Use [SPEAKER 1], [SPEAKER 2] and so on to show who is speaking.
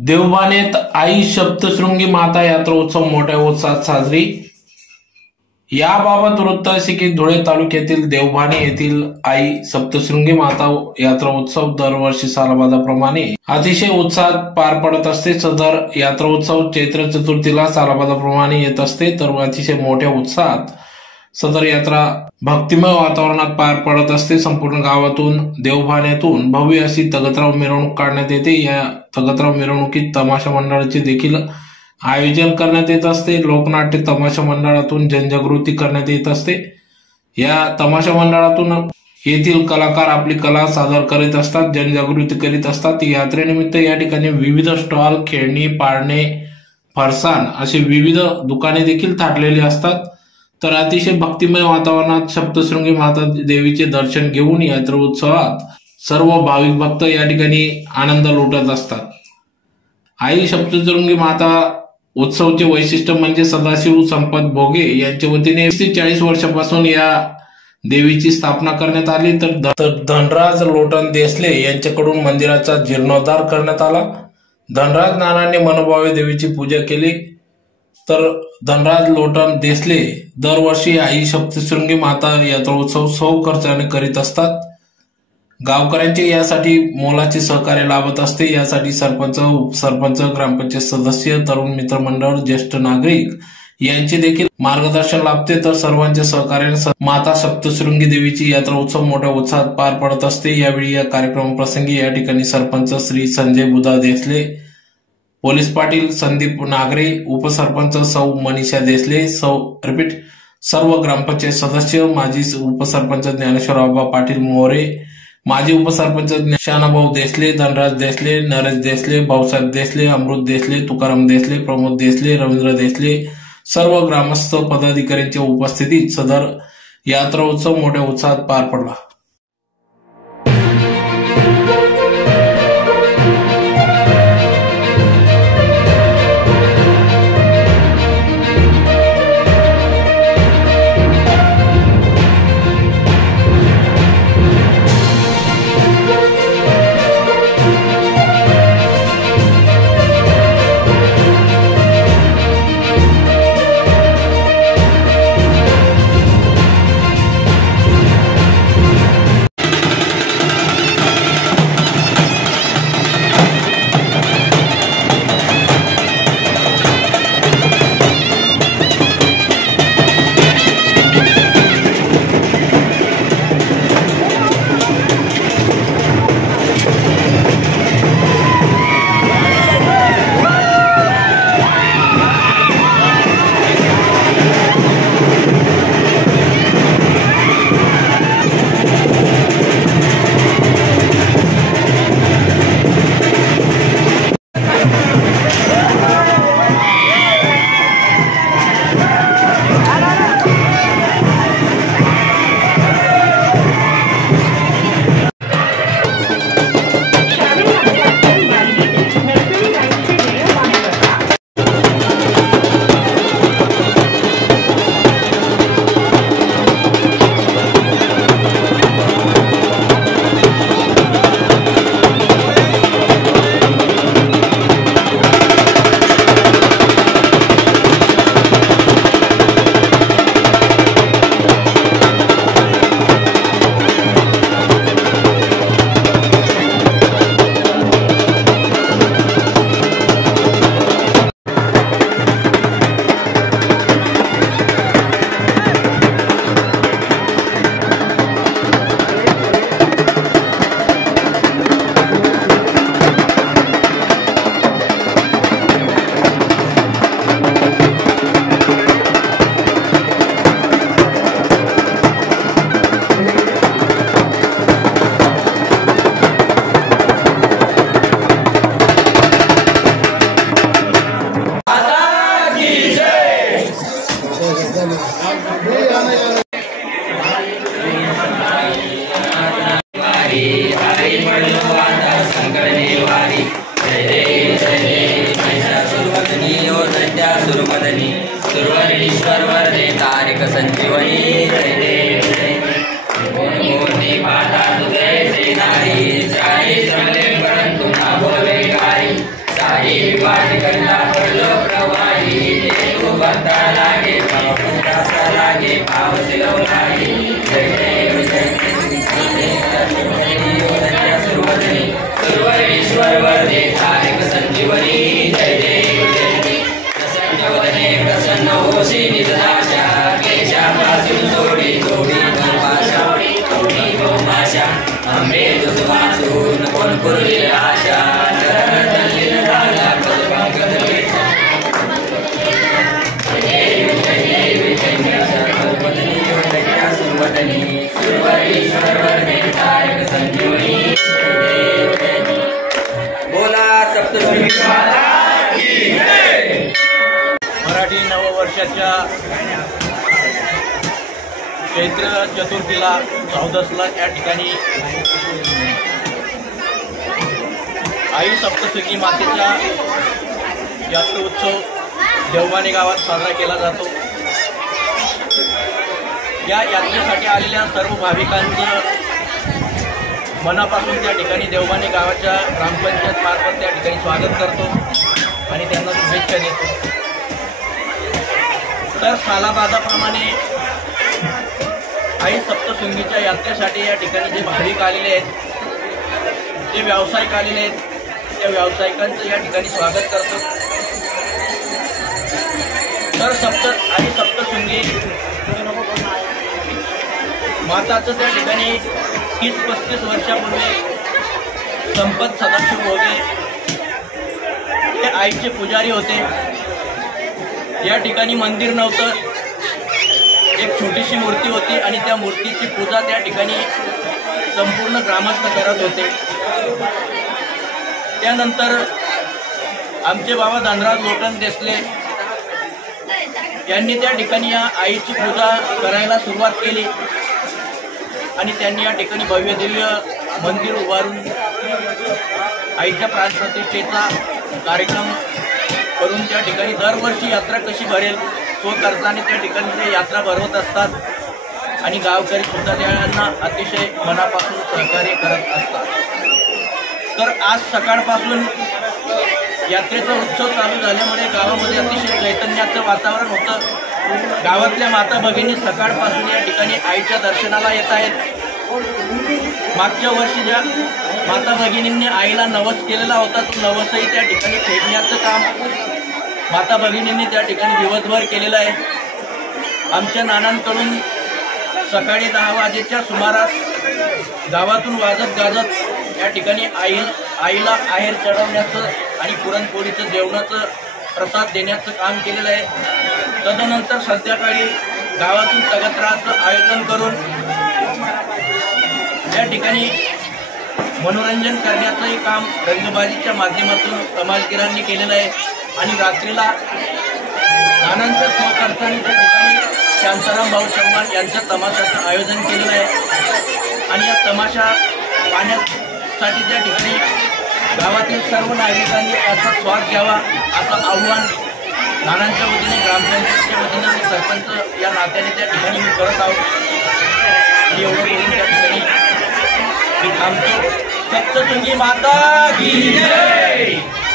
[SPEAKER 1] देवबानेत आई सप्तशृंगी माता यात्रा उत्सव मोठ्या उत्साहात साजरी. याबाबत वृत्त असे की धुळे तालुक्यातील देवभाने येथील आई सप्तशृंगी माता यात्रा उत्सव दरवर्षी सालाबादाप्रमाणे अतिशय उत्साहात पार पडत असते. सदर यात्रा उत्सव चैत्र चतुर्थीला सालाबादाप्रमाणे येत असते. तर अतिशय मोठ्या उत्साहात सदर यात्रा भक्तिमय वातावरणात पार पडत असते. संपूर्ण गावातून देवभाण्यातून भव्य अशी तगतराव मिरवणूक काढण्यात येते. या तगतराव मिरवणुकीत तमाशा मंडळाचे देखील आयोजन करण्यात येत असते. लोकनाट्य तमाशा मंडळातून जनजागृती करण्यात येत असते. या तमाशा मंडळातून येथील कलाकार आपली कला सादर करीत असतात जनजागृती करीत असतात. यात्रेनिमित्त या ठिकाणी विविध स्टॉल खेळणी पाळणे फरसाण असे विविध दुकाने देखील थाटलेली असतात. तर अतिशय भक्तिमय वातावरणात सप्तशृंगी माता देवीचे दर्शन घेऊन यात्रा उत्सवात सर्व भाविक भक्त या ठिकाणी आनंद लुटत असतात. आई सप्तशृंगी माता उत्सवचे वैशिष्ट्य म्हणजे सदाशिव संपत भोगे यांच्या वतीने चाळीस वर्षापासून या देवीची स्थापना करण्यात आली. तर धनराज लोटन देसले यांच्याकडून मंदिराचा जीर्णोद्धार करण्यात आला. धनराज नानांनी मनोभावे देवीची पूजा केली. तर धनराज लोटन देसले दरवर्षी आई सप्तशृंगी माता यात्रोत्सव सौ खर्चाने करीत असतात. गावकऱ्यांचे यासाठी मोलाचे सहकार्य लाभत असते. यासाठी सरपंच उपसरपंच ग्रामपंचायत सदस्य तरुण मित्रमंडळ ज्येष्ठ नागरिक यांचे देखील मार्गदर्शन लाभते. तर सर्वांच्या सहकार्याने माता सप्तशृंगी देवीची यात्रा उत्सव मोठ्या उत्साहात पार पडत असते. यावेळी या कार्यक्रमाप्रसंगी या ठिकाणी सरपंच श्री संजय बुधा देसले पोलीस पाटील संदीप नागरे उपसरपंच सौ मनीषा देसले सौ रिपीट सर्व ग्रामपंचायत सदस्य माजी उपसरपंच ज्ञानेश्वरबाबा पाटील मोरे माजी उपसरपंच शानाभाऊ देसले धनराज देसले नरेश देसले भाऊसाहेब देसले अमृत देसले तुकाराम देसले प्रमोद देसले रवींद्र देसले सर्व ग्रामस्थ पदाधिकाऱ्यांच्या उपस्थितीत सदर यात्रा उत्सव मोठ्या उत्साहात पार पडला.
[SPEAKER 2] Guardica
[SPEAKER 3] मराठी नववर्षाच्या चैत्र चतुर्थीला चौदसला या ठिकाणी आई सप्तशृंगी मातेचा जास्त उत्सव देवबाने गावात साजरा केला जातो. या यात्रेसाठी आलेल्या सर्व भाविकांचं मनापासून त्या ठिकाणी देवबाने गावाच्या ग्रामपंचायत मार्फत त्या ठिकाणी स्वागत करतो. आणि त्यांना शुभेच्छा देतो. तर सालाबादाप्रमाणे आई सप्तशृंगीच्या यात्रेसाठी या ठिकाणी जे भाविक आलेले आहेत जे व्यावसायिक आलेले आहेत त्या व्यावसायिकांचं या ठिकाणी स्वागत करतो. तर सप्त आई सप्तशृंगी माताचं त्या ठिकाणी तीस पस्तीस वर्षापूर्वी संपत सदाशिव होते. ते आईचे पुजारी होते. या ठिकाणी मंदिर नव्हतं. एक छोटीशी मूर्ती होती आणि त्या मूर्तीची पूजा त्या ठिकाणी संपूर्ण ग्रामस्थ करत होते. त्यानंतर आमचे बाबा धनराज लोटन देसले यांनी त्या ठिकाणी या आईची पूजा करायला सुरुवात केली आणि त्यांनी या ठिकाणी भव्य दिव्य मंदिर उभारून आईच्या प्राणप्रतिष्ठेचा कार्यक्रम करून त्या ठिकाणी दरवर्षी यात्रा कशी भरेल तो करताना त्या ठिकाणी ते यात्रा भरवत असतात. आणि गावकरी सुद्धा त्यांना अतिशय मनापासून सहकार्य करत असतात. तर आज सकाळपासून यात्रेचा उत्सव चालू झाल्यामुळे गावामध्ये अतिशय चैतन्याचं वातावरण होतं. गावातल्या माता भगिनी सकाळपासून या ठिकाणी आईच्या दर्शनाला येत आहेत. मागच्या वर्षी ज्या माता भगिनींनी आईला नवस केलेला होता तो नवसही त्या ठिकाणी फेडण्याचं काम माता भगिनींनी त्या ठिकाणी दिवसभर केलेलं आहे. आमच्या नानांकडून सकाळी दहा वाजेच्या सुमारास गावातून वाजत गाजत या ठिकाणी आई आईला आहेर चढवण्याचं आणि पुरणपोळीचं जेवणाचं प्रसाद देण्याचं काम केलेलं आहे. तदनंतर संध्याकाळी गावातून तगत्राचं आयोजन करून या ठिकाणी मनोरंजन करण्याचंही काम रंगबाजीच्या माध्यमातून समाजगिरांनी केलेलं आहे. आणि रात्रीला नानांच्या सहकर्त्यांनी त्या ठिकाणी शांताराम भाऊ चव्हाण यांच्या तमाशाचं आयोजन केलेलं आहे. आणि या तमाशा पाहण्यासाठी त्या ठिकाणी गावातील सर्व नागरिकांनी याचा स्वाद घ्यावा असं आव्हान नानांच्या वतीने ग्रामपंचायतीच्या वतीने आणि सरपंच या नात्याने त्या ठिकाणी मी करत आहोत. एवढं बोलून त्या ठिकाणी मी सप्तशृंगी माता की जय!